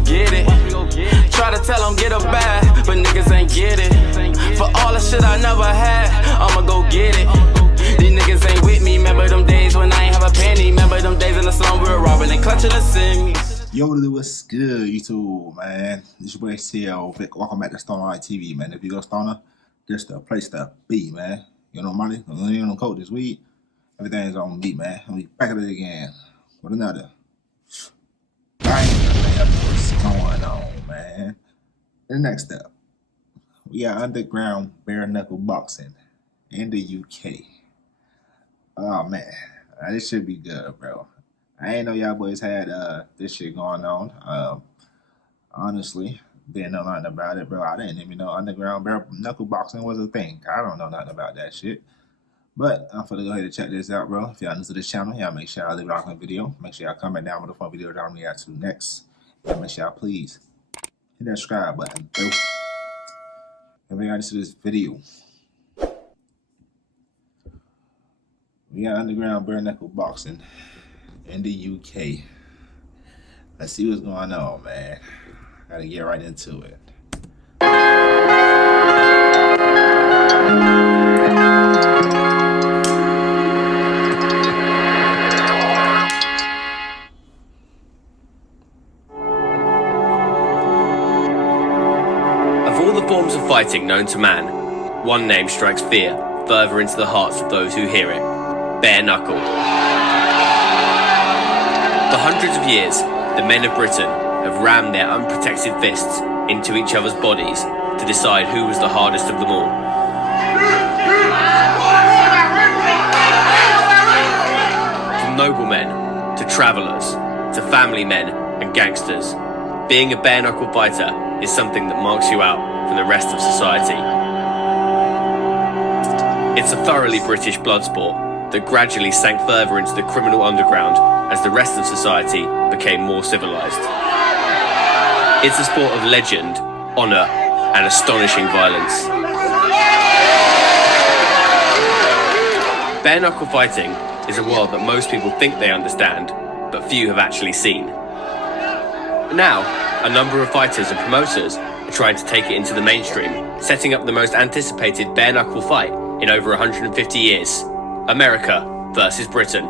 go get it. Try to tell them get a bag, but niggas ain't get it. For all the shit I never had, I'ma go get it. These niggas ain't with me. Remember them days when I ain't have a penny. Remember them days in the slum we were robbing and clutching the semis. Yo, what's good, YouTube, man? This your boy CL Vic. Welcome back to Stoner TV, man. If you go Stoner, this the place to be, man. You know, money, you know, cold this week. Everything's on me, man. And we back at it again with another bang. What's going on, man? The next step, we got underground bare knuckle boxing in the UK. Oh man, this should be good, bro. I ain't know y'all boys had this shit going on. Honestly, didn't know nothing about it, bro. I didn't even know underground bare knuckle boxing was a thing. I don't know nothing about that shit. But I'm finna go ahead and check this out, bro. If y'all new to this channel, y'all make sure y'all leave a like on the video. Make sure y'all comment down with the fun video that I'm react to next. And make sure y'all please hit that subscribe button, bro. And we got into this video. We got underground bare knuckle boxing in the UK. Let's see what's going on, man. Gotta get right into it. Of all the forms of fighting known to man, one name strikes fear further into the hearts of those who hear it: bare knuckle. For hundreds of years, the men of Britain have rammed their unprotected fists into each other's bodies to decide who was the hardest of them all. From noblemen to travellers to family men and gangsters, being a bare knuckle fighter is something that marks you out from the rest of society. It's a thoroughly British blood sport that gradually sank further into the criminal underground as the rest of society became more civilized. It's a sport of legend, honor, and astonishing violence. Bare knuckle fighting is a world that most people think they understand, but few have actually seen. Now, a number of fighters and promoters are trying to take it into the mainstream, setting up the most anticipated bare knuckle fight in over 150 years: America versus Britain.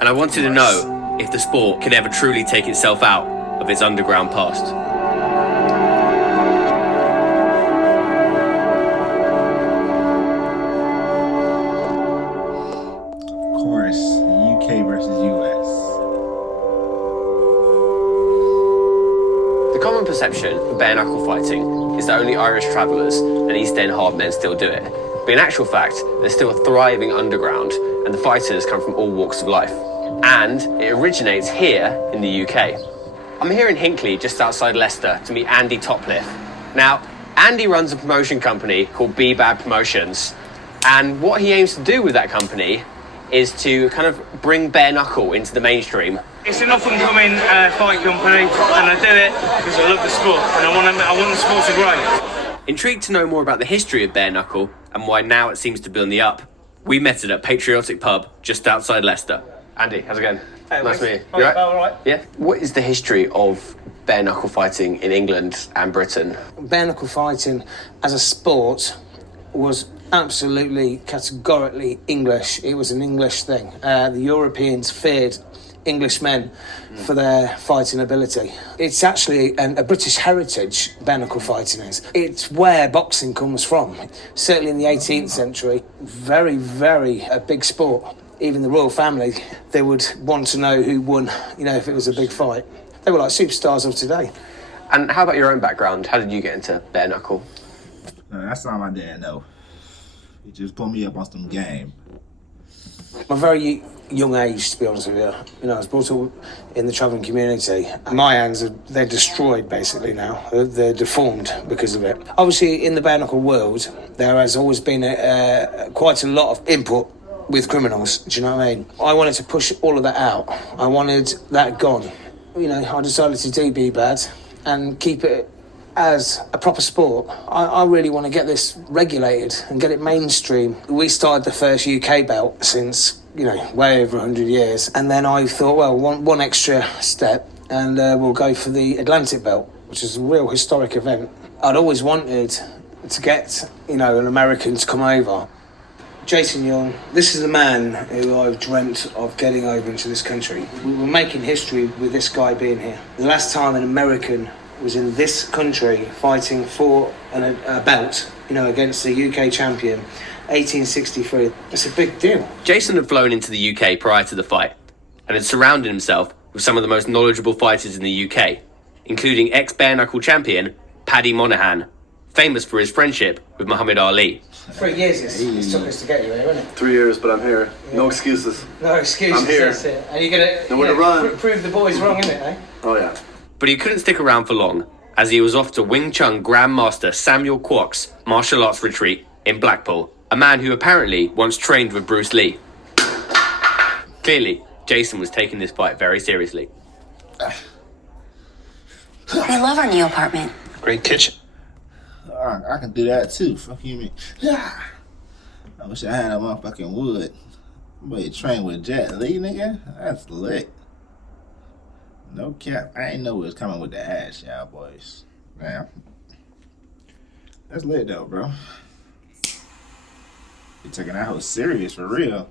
And I wanted to know if the sport can ever truly take itself out of its underground past. Of course, UK versus US. The common perception of bare knuckle fighting is that only Irish travellers and East End hard men still do it. But in actual fact, there's still a thriving underground, and the fighters come from all walks of life. And it originates here in the UK. I'm here in Hinckley, just outside Leicester, to meet Andy Topliff. Now, Andy runs a promotion company called Be Bad Promotions, and what he aims to do with that company is to kind of bring bare knuckle into the mainstream. It's an up-and-coming fight company, and I do it because I love the sport, and I want the sport to grow. Intrigued to know more about the history of bare knuckle and why now it seems to be on the up, we met at a patriotic pub just outside Leicester. Andy, how's it going? Hey, nice to meet you. Oh, You all right? all right. Yeah. What is the history of bare knuckle fighting in England and Britain? Bare knuckle fighting as a sport was absolutely categorically English. It was an English thing. The Europeans feared Englishmen for their fighting ability. It's actually a British heritage, bare knuckle fighting is. It's where boxing comes from. Certainly in the 18th century, very, very a big sport. Even the royal family, they would want to know who won, you know, if it was a big fight. They were like superstars of today. And how about your own background? How did you get into bare knuckle? That's something I didn't know. He just put me up on some game. I'm a very young age, to be honest with you. You know, I was brought up in the travelling community. My hands, they're destroyed basically now. They're deformed because of it. Obviously, in the bare knuckle world, there has always been quite a lot of input with criminals, do you know what I mean? I wanted to push all of that out. I wanted that gone. You know, I decided to do Be Bad and keep it as a proper sport. I really want to get this regulated and get it mainstream. We started the first UK belt since, you know, way over 100 years. And then I thought, well, one extra step and we'll go for the Atlantic belt, which is a real historic event. I'd always wanted to get, an American to come over. Jason Young, this is the man who I've dreamt of getting over into this country. We were making history with this guy being here. The last time an American was in this country fighting for a belt, against the UK champion, 1863. It's a big deal. Jason had flown into the UK prior to the fight and had surrounded himself with some of the most knowledgeable fighters in the UK, including ex-Bear Knuckle champion Paddy Monaghan, famous for his friendship with Muhammad Ali. 3 years it's took us to get you here, isn't it? 3 years, but I'm here. Yeah. No excuses. No excuses. I'm here. That's it. And you're going to prove the boys wrong, innit, eh? Oh, yeah. But he couldn't stick around for long, as he was off to Wing Chun Grandmaster Samuel Kwok's martial arts retreat in Blackpool, a man who apparently once trained with Bruce Lee. Clearly, Jason was taking this fight very seriously. I love our new apartment. Great kitchen. I can do that too. Fuck you, mean? Yeah. I wish I had a motherfucking wood. But you train with Jet Li, nigga? That's lit. No cap. I ain't know it was coming with the ass, y'all boys. Man. That's lit though, bro. You taking that hoe serious for real.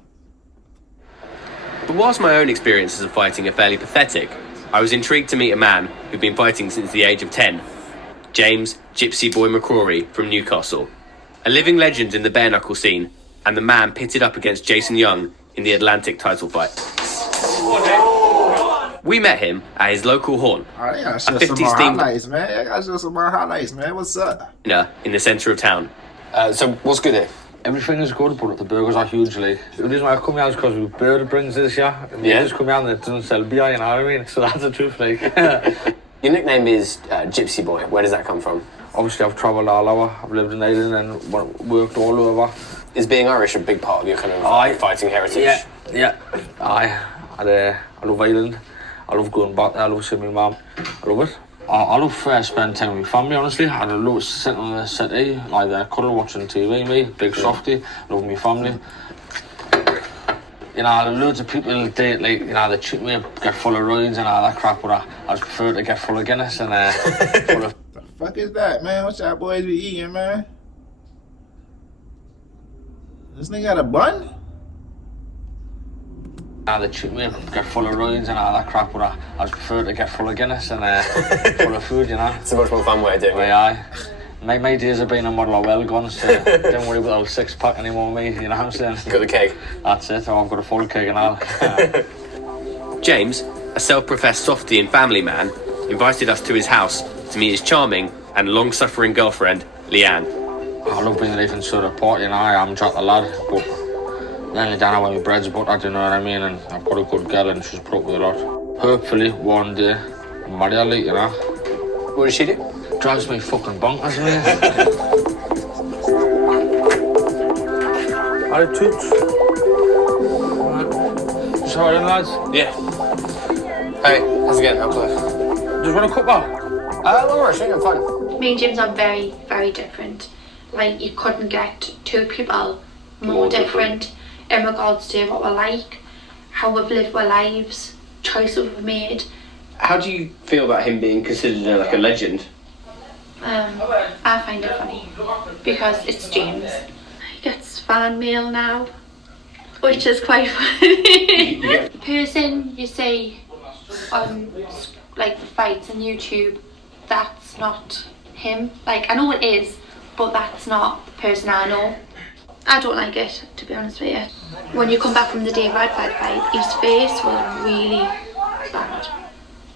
But whilst my own experiences of fighting are fairly pathetic, I was intrigued to meet a man who'd been fighting since the age of 10. James Gypsy Boy Mccrory from Newcastle, a living legend in the bare knuckle scene, and the man pitted up against Jason Young in the Atlantic title fight. We met him at his local horn, Alright, a 50 steam highlights, man. I gotta show some more highlights, man. What's up? in the centre of town. So what's good here? Everything is good, but the burgers are huge, like. The reason why I come here is because Bird brings this, yeah. And Yeah. We just come here and it doesn't sell beer, you know what I mean? So that's the truth, like. Your nickname is Gypsy Boy. Where does that come from? Obviously, I've travelled all over. I've lived in Ireland and worked all over. Is being Irish a big part of your kind of fighting heritage? Yeah. I love Ireland. I love going back there. I love seeing my mum. I love it. I love spending time with my family, honestly. I love sitting on the city, like there, cuddle, watching TV, me, big softy. Love my family. Loads of people, they treat me, get full of rides and all that crap, but I just prefer to get full of Guinness and full of... The fuck is that, man? What y'all boys be eating, man? This nigga got a bun? They treat me, get full of rides and all that crap, but I just prefer to get full of Guinness and full of food, It's a much more fun way of doing it. Aye. My days have been a model of well gone, so don't worry about the six-pack anymore, me, you know what I'm saying? You got the cake? That's it, I've got a full cake and all. James, a self-professed softie and family man, invited us to his house to meet his charming and long-suffering girlfriend, Leanne. I love being living sort of part, I'm Jack the lad, but then down when my bread's buttered, you know what I mean, and I've got a good girl and she's put up with a lot. Hopefully, one day, I'll marry her, like, you know. What does she do? Drives me fucking bonkers, man. Alright, toots. Sorry, lads. Yeah. Hey, how's it going? How close? Just want a cup bar? No worries, I'm fine. Me and James are very, very different. Like, you couldn't get two people more different in regards to what we're like, how we've lived our lives, choices we've made. How do you feel about him being considered like a legend? I find it funny because it's James. He gets fan mail now, which is quite funny. The person you see on like fights on YouTube, that's not him. Like, I know it is, but that's not the person I know. I don't like it, to be honest with you. When you come back from the Dave Radford fight, his face was really bad.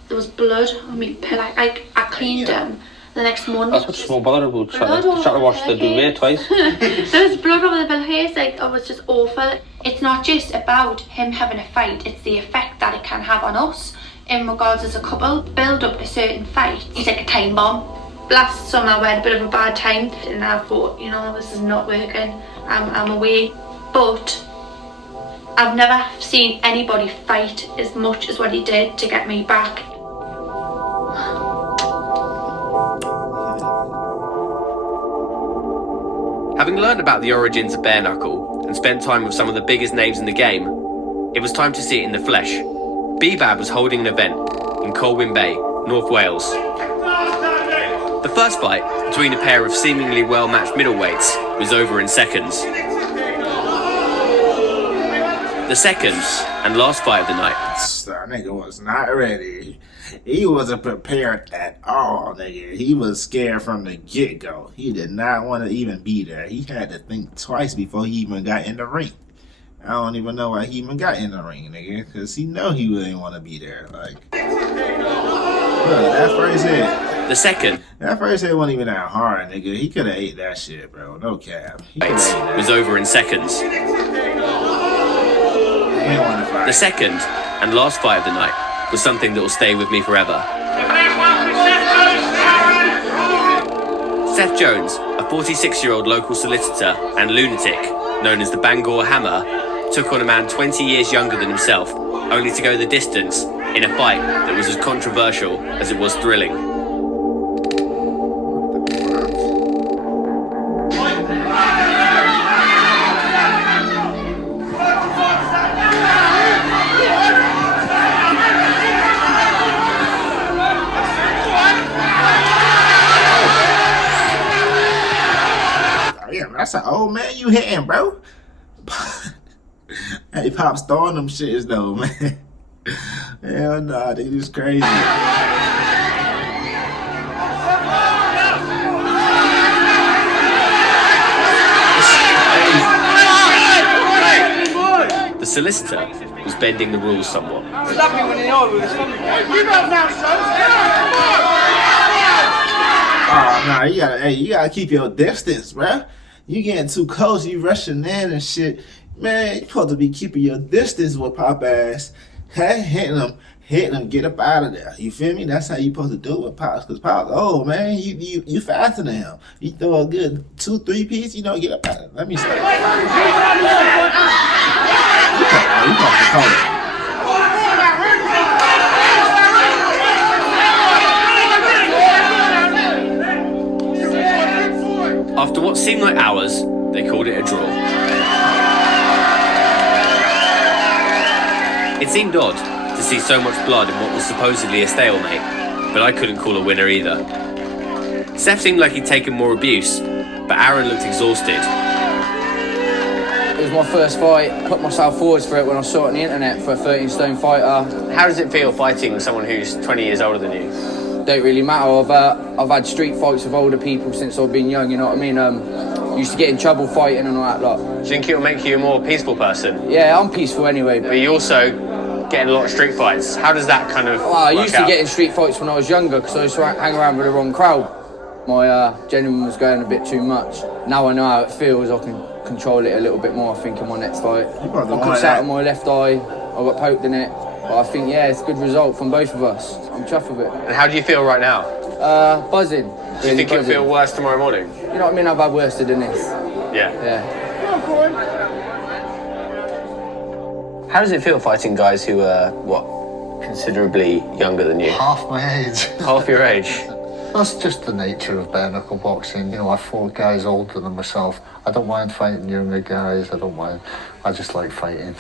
There was blood on me pillow. I cleaned him the next morning. That's what's more bothered about. Try to wash the duvet twice. There was blood over the pillowcase. Like, it was just awful. It's not just about him having a fight, it's the effect that it can have on us in regards as a couple. Build up a certain fight. He's like a time bomb. Last summer we had a bit of a bad time and I thought, this is not working. I'm away. But I've never seen anybody fight as much as what he did to get me back. Having learned about the origins of bare knuckle and spent time with some of the biggest names in the game, it was time to see it in the flesh. BBAB was holding an event in Colwyn Bay, North Wales. The first fight between a pair of seemingly well-matched middleweights was over in seconds. The second and last fight of the night. That nigga was not ready. He wasn't prepared at all, nigga. He was scared from the get-go. He did not want to even be there. He had to think twice before he even got in the ring. I don't even know why he even got in the ring, nigga, because he know he wouldn't want to be there. Like, look, that first hit. The second. That first hit wasn't even that hard, nigga. He could have ate that shit, bro. No cap. Was over in seconds. The second and last fight of the night was something that will stay with me forever. Seth Jones, a 46-year-old local solicitor and lunatic known as the Bangor Hammer, took on a man 20 years younger than himself, only to go the distance in a fight that was as controversial as it was thrilling. That's an old man you hitting, bro. Hey, Pop's throwing them shits though, man. Hell nah, they just crazy. The solicitor was bending the rules somewhat. Oh nah, you gotta keep your distance, bro. You getting too close, you rushing in and shit. Man, you supposed to be keeping your distance with Pop ass. Hey, hitting him, get up out of there. You feel me? That's how you supposed to do it with Pops. Cause Pops, oh man, you faster than him. You throw a good 2-3 piece, you know, get up out of it. Let me stop. You supposed to call it. After what seemed like hours, they called it a draw. It seemed odd to see so much blood in what was supposedly a stalemate, but I couldn't call a winner either. Seth seemed like he'd taken more abuse, but Aaron looked exhausted. It was my first fight. I put myself forward for it when I saw it on the internet for a 13-stone fighter. How does it feel fighting someone who's 20 years older than you? Don't really matter. I've had street fights with older people since I've been young, you know what I mean? Used to get in trouble fighting and all that lot. Do you think it'll make you a more peaceful person? Yeah, I'm peaceful anyway. But you also get in a lot of street fights. How does that kind of I used to get in street fights when I was younger because I used to hang around with the wrong crowd. My genuine was going a bit too much. Now I know how it feels, I can control it a little bit more, I think, in my next fight. I cut out of my left eye, I got poked in it. But I think, yeah, it's a good result from both of us. I'm chuffed with it. And how do you feel right now? Buzzing. Do you think you'll feel worse tomorrow morning? You know what I mean? I've had worse than this. Yeah. Yeah. How does it feel fighting guys who are, considerably younger than you? Half my age. Half your age? That's just the nature of bare knuckle boxing. You know, I fought guys older than myself. I don't mind fighting younger guys. I don't mind. I just like fighting.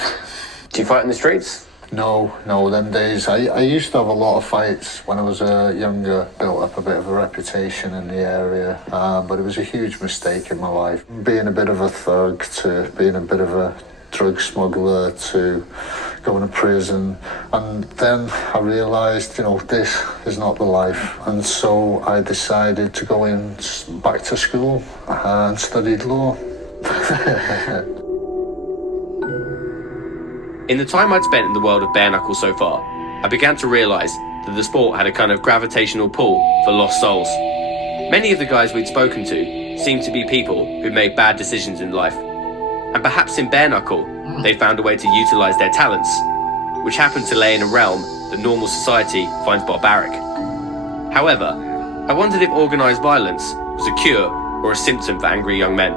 Do you fight in the streets? No, them days. I used to have a lot of fights when I was younger, built up a bit of a reputation in the area, but it was a huge mistake in my life. Being a bit of a thug to being a bit of a drug smuggler to going to prison, and then I realised, you know, this is not the life, and so I decided to go back to school and studied law. In the time I'd spent in the world of bare knuckle so far, I began to realise that the sport had a kind of gravitational pull for lost souls. Many of the guys we'd spoken to seemed to be people who made bad decisions in life. And perhaps in bare knuckle, they'd found a way to utilise their talents, which happened to lay in a realm that normal society finds barbaric. However, I wondered if organised violence was a cure or a symptom for angry young men.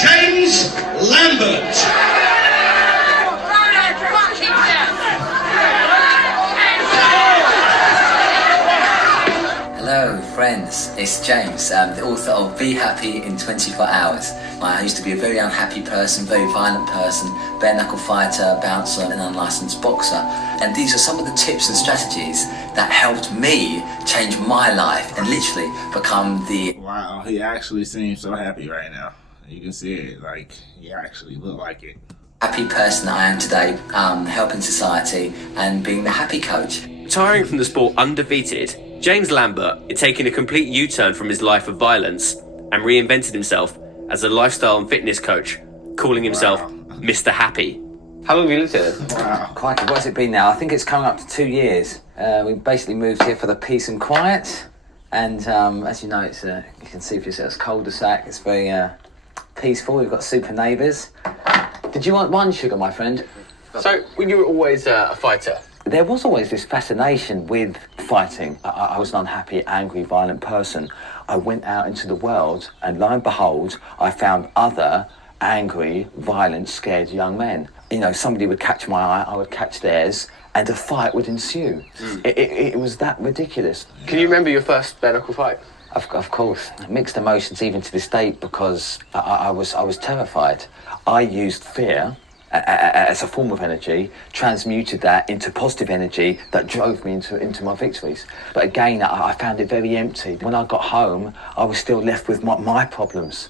James Lambert! Hello, friends, it's James, the author of Be Happy in 24 Hours. I used to be a very unhappy person, very violent person, bare knuckle fighter, bouncer and unlicensed boxer. And these are some of the tips and strategies that helped me change my life and literally become the... Wow, he actually seems so happy right now. You can see it, like, he actually look like it. happy person I am today, helping society and being the happy coach. Retiring from the sport undefeated, James Lambert had taken a complete U-turn from his life of violence and reinvented himself as a lifestyle and fitness coach, calling himself Mr. Happy. How long have you lived here? Wow. Crikey, what's it been now? I think it's coming up to 2 years. We basically moved here for the peace and quiet, and as you know, it's you can see for yourself, it's cul-de-sac. It's very peaceful. We've got super neighbours. Did you want one sugar, my friend? So, you were always a fighter? There was always this fascination with fighting. I was an unhappy, angry, violent person. I went out into the world, and lo and behold, I found other angry, violent, scared young men. You know, somebody would catch my eye, I would catch theirs, and a fight would ensue. It was that ridiculous. Can you remember your first bare knuckle fight? Of course. Mixed emotions even to this day, because I was terrified. I used fear as a form of energy, transmuted that into positive energy that drove me into my victories. But again, I found it very empty. When I got home, I was still left with my problems.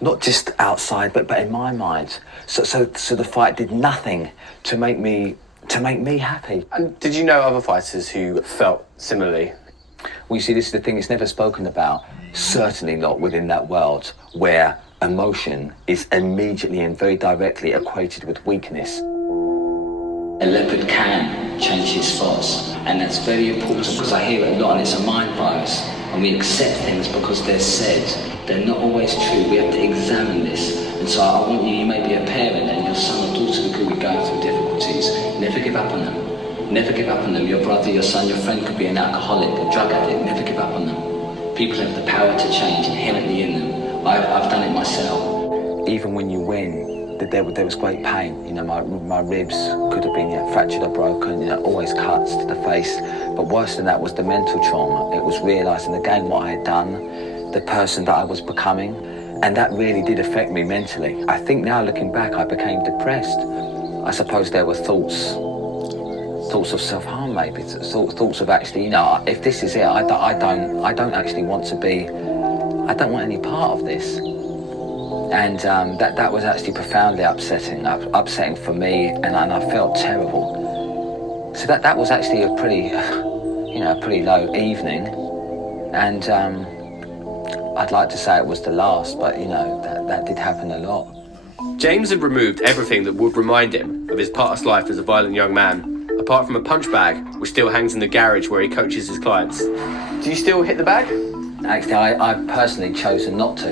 Not just outside, but in my mind. So the fight did nothing to make me happy. And did you know other fighters who felt similarly? Well, you see, this is the thing, it's never spoken about. Certainly not within that world where emotion is immediately and very directly equated with weakness. A leopard can change his spots, and that's very important because I hear it a lot, and it's a mind virus. And we accept things because they're said. They're not always true. We have to examine this. And so I want you may be a parent and your son or daughter could be going through difficulties. Never give up on them. Never give up on them. Your brother, your son, your friend could be an alcoholic, a drug addict. Never give up on them. People have the power to change inherently in them. I've done it myself. Even when you win, there was great pain. You know, my ribs could have been fractured or broken. You know, always cuts to the face. But worse than that was the mental trauma. It was realising again what I had done, the person that I was becoming, and that really did affect me mentally. I think now looking back, I became depressed. I suppose there were thoughts of self-harm, maybe thoughts of actually, you know, if this is it, I don't actually want to be. I don't want any part of this. And that was actually profoundly upsetting for me, and I felt terrible. So that was actually a pretty low evening, and I'd like to say it was the last, but you know, that did happen a lot. James had removed everything that would remind him of his past life as a violent young man, apart from a punch bag, which still hangs in the garage where he coaches his clients. Do you still hit the bag? Actually, I've personally chosen not to.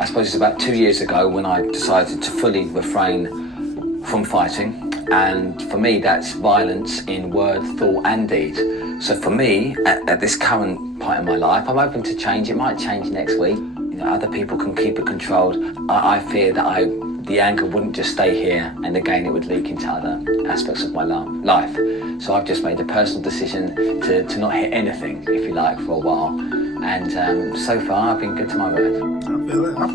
I suppose it's about 2 years ago when I decided to fully refrain from fighting. And for me, that's violence in word, thought and deed. So for me, at this current point in my life, I'm open to change. It might change next week. You know, other people can keep it controlled. I fear that the anger wouldn't just stay here, and again it would leak into other aspects of my life. So I've just made a personal decision to not hit anything, if you like, for a while. And so far I've been good to my word.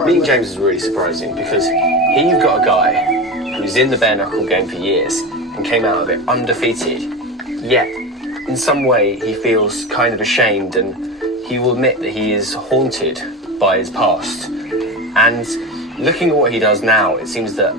Meeting James is really surprising because here you've got a guy who's in the bare knuckle game for years and came out of it undefeated, yet in some way he feels kind of ashamed, and he will admit that he is haunted by his past. And looking at what he does now, it seems that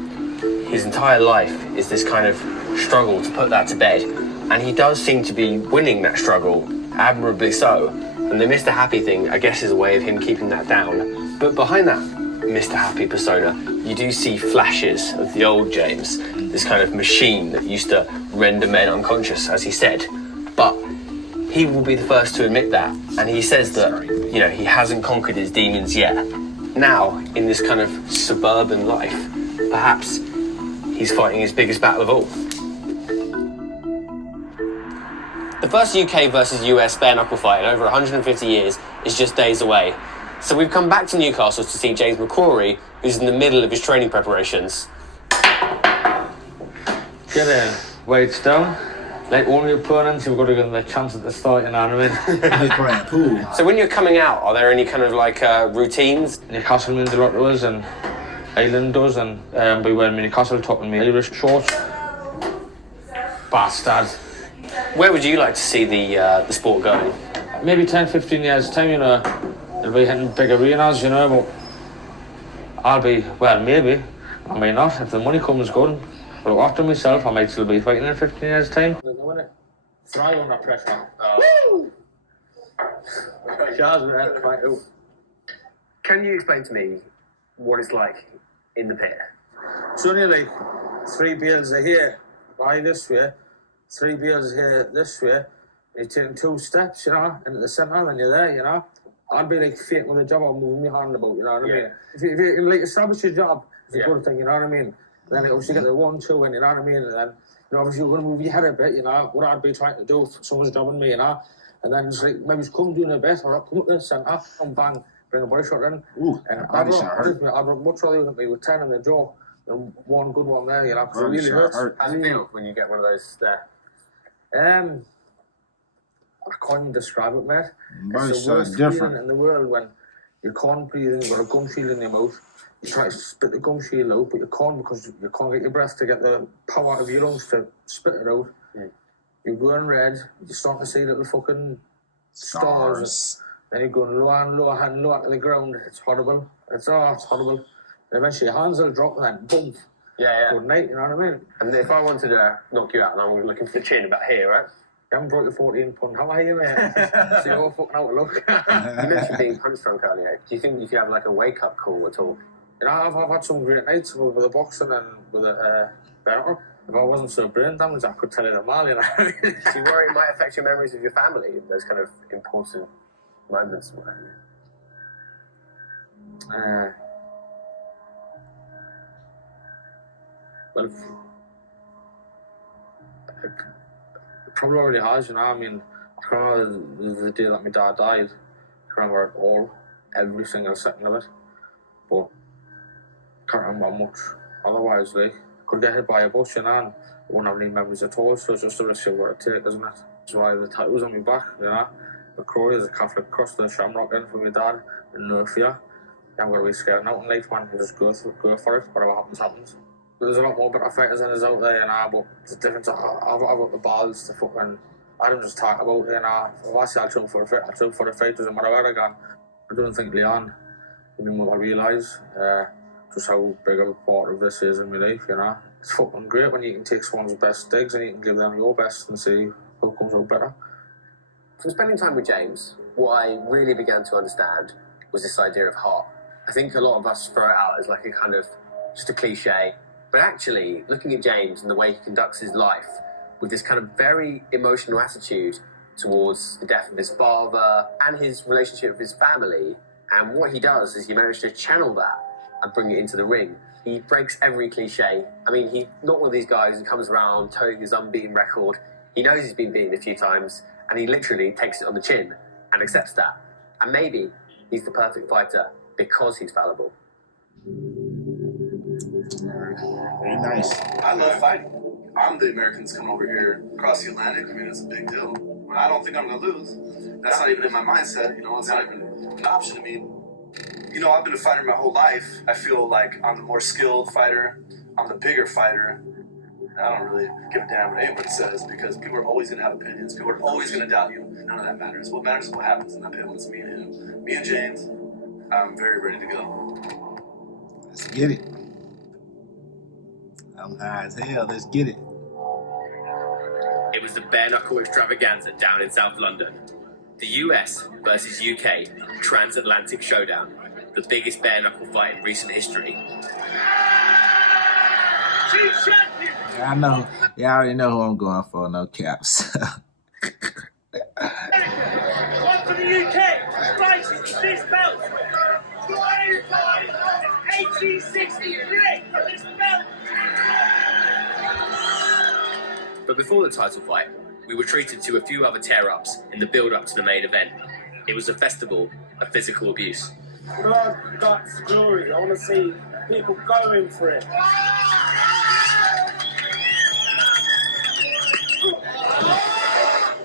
his entire life is this kind of struggle to put that to bed, and he does seem to be winning that struggle, admirably so. And the Mr. Happy thing, I guess, is a way of him keeping that down. But behind that Mr. Happy persona, you do see flashes of the old James, this kind of machine that used to render men unconscious, as he said. But he will be the first to admit that, and he says that, you know, he hasn't conquered his demons yet. Now, in this kind of suburban life, perhaps he's fighting his biggest battle of all. The first UK versus US bare knuckle fight in over 150 years is just days away. So we've come back to Newcastle to see James Mccrory, who's in the middle of his training preparations. Get in, weights down. Like, only opponents, you've got to give them their chance at the start, you know what I mean? So when you're coming out, are there any kind of like routines? Newcastle means a lot to us, and Ireland does, and we wear Newcastle top and my Irish shorts. Bastard. Where would you like to see the sport going? Maybe 10, 15 years time, you know, it'll be hitting big arenas, you know, but I'll be, well, maybe, I may not. If the money comes good, I look after myself, I might still be fighting in 15 years time. Thrive under pressure. Woo! Can you explain to me what it's like in the pit? It's only like 3 beers are here, right this way, 3 beers here this way, and you're taking 2 steps, you know, into the centre and you're there, you know. I'd be like faking with a job or moving my hand about, you know what I mean? If you like establish your job, it's a good thing, you know what I mean? And then obviously get the 1, 2 in, you know what I mean? And then, you know, obviously you're going to move your head a bit, you know, what I'd be trying to do if someone's jobbing me, you know. And then it's like, maybe just come doing a bit, or come up to the centre, and bang, bring a body shot in. Ooh, and body shot hurt. I'd much rather hit me with 10 in the jaw than 1 good one there, you know, because it Body really shot hurts. hurt. How does it feel when you get one of those there? I can't even describe it, mate. Body It's the shot worst different. feeling in the world when you can't breathe and you've got a gum shield in your mouth. You try to spit the gum shield out, but you can't because you can't get your breath to get the power out of your lungs to spit it out. You're going red, you're starting to see little fucking stars. Then you're going lower and lower and lower to the ground. It's horrible. It's horrible. And eventually your hands will drop and then boom. Yeah. Good night, you know what I mean? And if I wanted to knock you out and I'm looking for the chin about here, right? You haven't brought your 14-pound. How are you, mate? So you're all fucking out of luck. You mentioned being punch drunk earlier. Do you think you could have like a wake-up call at all? You know, I've had some great nights with the boxing and with a Bear Knuckle. If I wasn't so brain damaged, I could tell you them all, you know. Do you worry it might affect your memories of your family, those kind of important moments? Well, it probably already has, you know. I mean, I can remember the day that my dad died. I can remember it all, every single second of it. But I can't remember much. Otherwise, like, could get hit by a bus, you know, and I won't have any memories at all. So it's just a risk of what it takes, isn't it? That's why the tattoos on my back, you know. Mccrory is a Catholic cross, the shamrock in for my dad, and no fear. I'm going to be scared now in life, man. You just go for it. Whatever happens, happens. But there's a lot more better fighters than us out there, you know, but it's a difference. I've got the balls to fucking, I don't just talk about it, you know. If I say I'll train for a fight, I'll train for a fight, doesn't matter where I go. I don't think Leon, I mean, I realise just how big of a part of this is in my life, you know. It's fucking great when you can take someone's best digs and you can give them your best and see who comes out better. From spending time with James, what I really began to understand was this idea of heart. I think a lot of us throw it out as like a kind of, just a cliche, but actually looking at James and the way he conducts his life with this kind of very emotional attitude towards the death of his father and his relationship with his family, and what he does is he managed to channel that and bring it into the ring. He breaks every cliche. I mean, he's not one of these guys who comes around toting his unbeaten record. He knows he's been beaten a few times, and he literally takes it on the chin and accepts that. And maybe he's the perfect fighter because he's fallible. Very nice. I love fighting. I'm the Americans coming over here across the Atlantic. I mean, it's a big deal. I don't think I'm going to lose. That's not even in my mindset. You know, it's not even an option to me. You know, I've been a fighter my whole life. I feel like I'm the more skilled fighter. I'm the bigger fighter. I don't really give a damn what anyone says because people are always going to have opinions. People are always going to doubt you. None of that matters. What matters is what happens in that pit when it's me and him. Me and James, I'm very ready to go. Let's get it. I'm high as hell. Let's get it. It was the Bear Knuckle extravaganza down in South London. The US versus UK transatlantic showdown. The biggest bare knuckle fight in recent history. Yeah, I know. You already know who I'm going for. No caps. One for the UK, fighting this belt. 1863 for this belt. But before the title fight, we were treated to a few other tear-ups in the build-up to the main event. It was a festival of physical abuse. Blood, guts, glory. I want to see people going for it.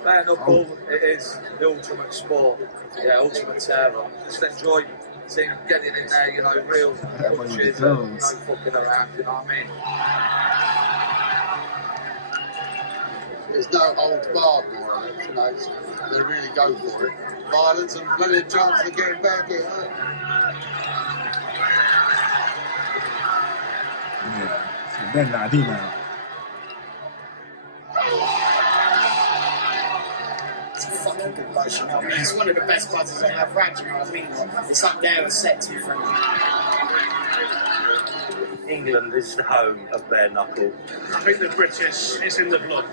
Bare knuckle, it is the ultimate sport. Yeah, ultimate terror. Just enjoy seeing getting in there, you know, real punches, no fucking around, you know what I mean? There's no holds barred more on it, you know, they really go for it. Violence and plenty of chances of getting back in. Yeah, so they're not he now. It's a fucking good buzz, you know what I mean? It's one of the best buzzes I've ever had, you know what I mean? It's up there with sexy for me. England is the home of bare knuckle. I think the British, it's in the blood.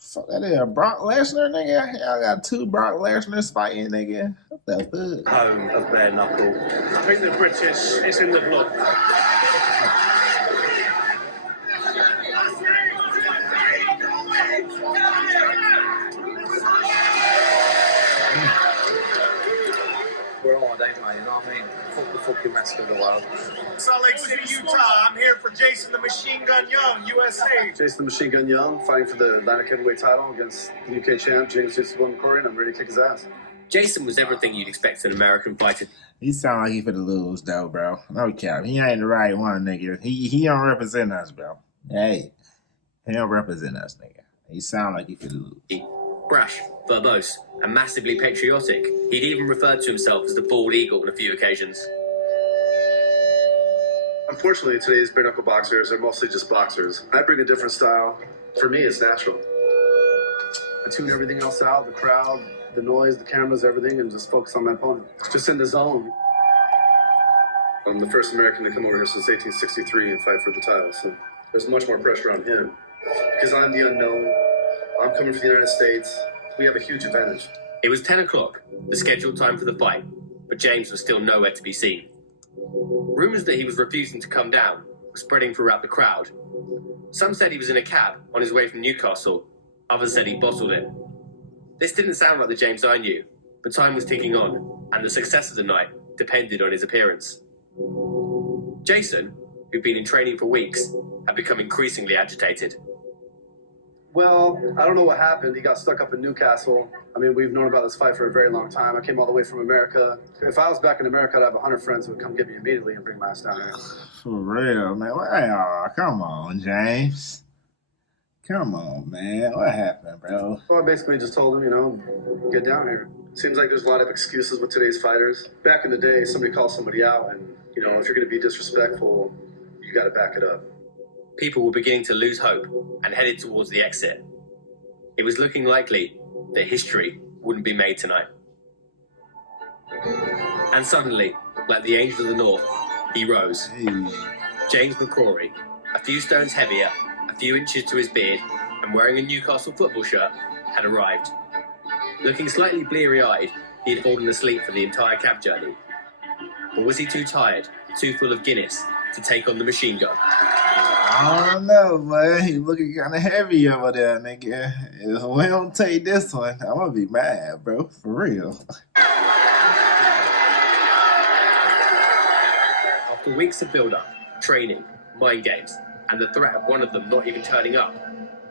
Fuck that is Brock Lesnar, nigga. Y'all got 2 Brock Lesnars fighting, nigga. What the fuck? Home of bare knuckle. I think the British, it's in the blood. We're on, ain't we? You know what I mean? Fuck the fucking rest of the world. Salt Lake City, Utah. I'm here for Jason the Machine Gun Young, USA. Jason the Machine Gun Young, fighting for the Atlantic Heavyweight title against the UK champ, James Mccrory, and I'm ready to kick his ass. Jason was everything you'd expect an American fighter. He sound like he finna lose, though, bro. No cap. He ain't the right one, nigga. He don't represent us, bro. Hey, he don't represent us, nigga. He sound like he finna lose. Brash, verbose, and massively patriotic. He'd even referred to himself as the bald eagle on a few occasions. Unfortunately, today's bare knuckle boxers are mostly just boxers. I bring a different style. For me, it's natural. I tune everything else out, the crowd, the noise, the cameras, everything, and just focus on my opponent. Just in the zone. I'm the first American to come over here since 1863 and fight for the title, so there's much more pressure on him. Because I'm the unknown, I'm coming from the United States, we have a huge advantage. It was 10 o'clock, the scheduled time for the fight, but James was still nowhere to be seen. Rumours that he was refusing to come down were spreading throughout the crowd. Some said he was in a cab on his way from Newcastle, others said he bottled it. This didn't sound like the James I knew, but time was ticking on, and the success of the night depended on his appearance. Jason, who'd been in training for weeks, had become increasingly agitated. Well, I don't know what happened. He got stuck up in Newcastle. I mean, we've known about this fight for a very long time. I came all the way from America. If I was back in America, I'd have 100 friends who would come get me immediately and bring my ass down here. For real, man. Oh, come on, James. Come on, man. What happened, bro? Well, I basically just told him, you know, get down here. Seems like there's a lot of excuses with today's fighters. Back in the day, somebody calls somebody out, and, you know, if you're going to be disrespectful, you got to back it up. People were beginning to lose hope and headed towards the exit. It was looking likely that history wouldn't be made tonight. And suddenly, like the angel of the north, he rose. Hey. James Mccrory, a few stones heavier, a few inches to his beard, and wearing a Newcastle football shirt, had arrived. Looking slightly bleary-eyed, he had fallen asleep for the entire cab journey. Or was he too tired, too full of Guinness, to take on the machine gun? I don't know, man. He looking kind of heavy over there, nigga. If we don't take this one, I'm gonna be mad, bro. For real. After weeks of build-up, training, mind games, and the threat of one of them not even turning up,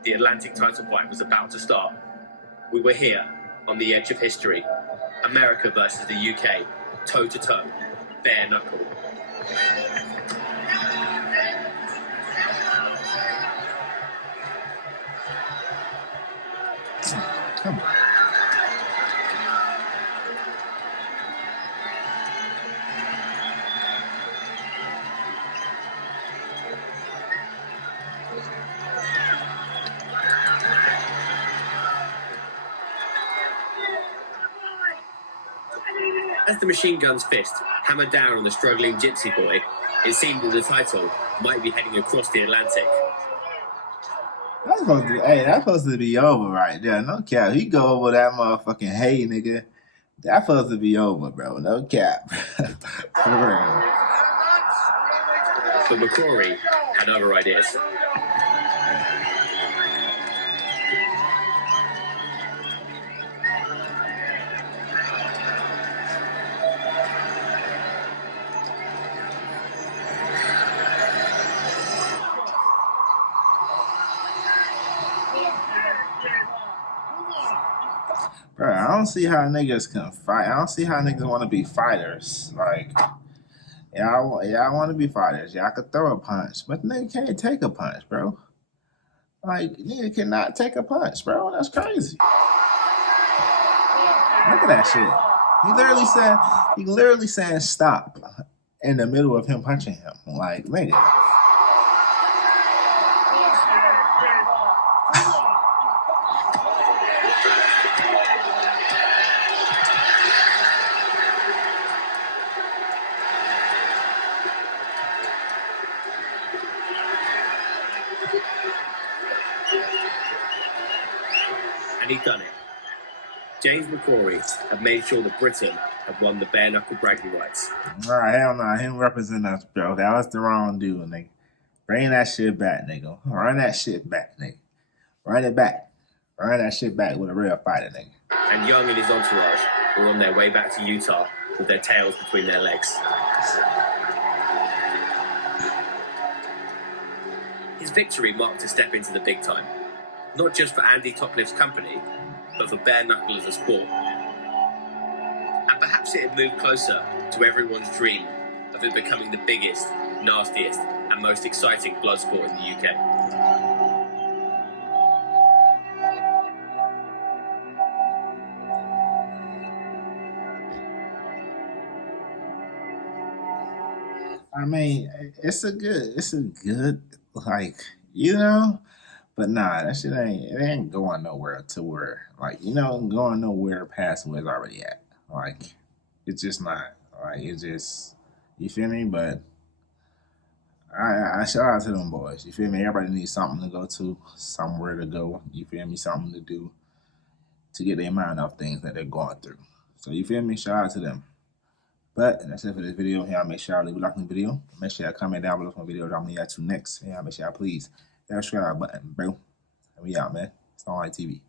the Atlantic title fight was about to start. We were here, on the edge of history. America versus the UK, toe-to-toe, bare knuckle. Come on. As the machine gun's fist hammered down on the struggling Gypsy boy, it seemed that the title might be heading across the Atlantic. That's supposed to be over right there. No cap. He go over that motherfucking hay, nigga. That's supposed to be over, bro. No cap. For real. But Mccrory had other ideas. Bro, I don't see how niggas can fight. I don't see how niggas want to be fighters. Like, y'all want to be fighters. Y'all could throw a punch, but nigga can't take a punch, bro. Like, nigga cannot take a punch, bro. That's crazy. Look at that shit. He literally saying stop in the middle of him punching him. Like, nigga. And he's done it. James Mccrory have made sure that Britain have won the bare knuckle bragging rights. Alright, hell no, him represent us, bro. That was the wrong dude, nigga. Bring that shit back, nigga. Run that shit back, nigga. Run it back. Run that shit back with a real fighter, nigga. And Young and his entourage were on their way back to Utah with their tails between their legs. His victory marked a step into the big time. Not just for Andy Topliff's company, but for bare knuckle as a sport. And perhaps it had moved closer to everyone's dream of it becoming the biggest, nastiest, and most exciting blood sport in the UK. I mean, it's a good, like, you know, but nah, that shit ain't going nowhere to where, like, you know, going nowhere past where it's already at. Like, it's just not, like, it's just, you feel me? But I shout out to them boys, you feel me? Everybody needs something to go to, somewhere to go, you feel me? Something to do to get their mind off things that they're going through. So, you feel me? Shout out to them. But that's it for this video. Y'all make sure y'all leave a like on the video. Make sure y'all comment down below for the video I'm gonna to next. Y'all make sure y'all please hit that subscribe button, bro. And we out, man. It's Untitled TV.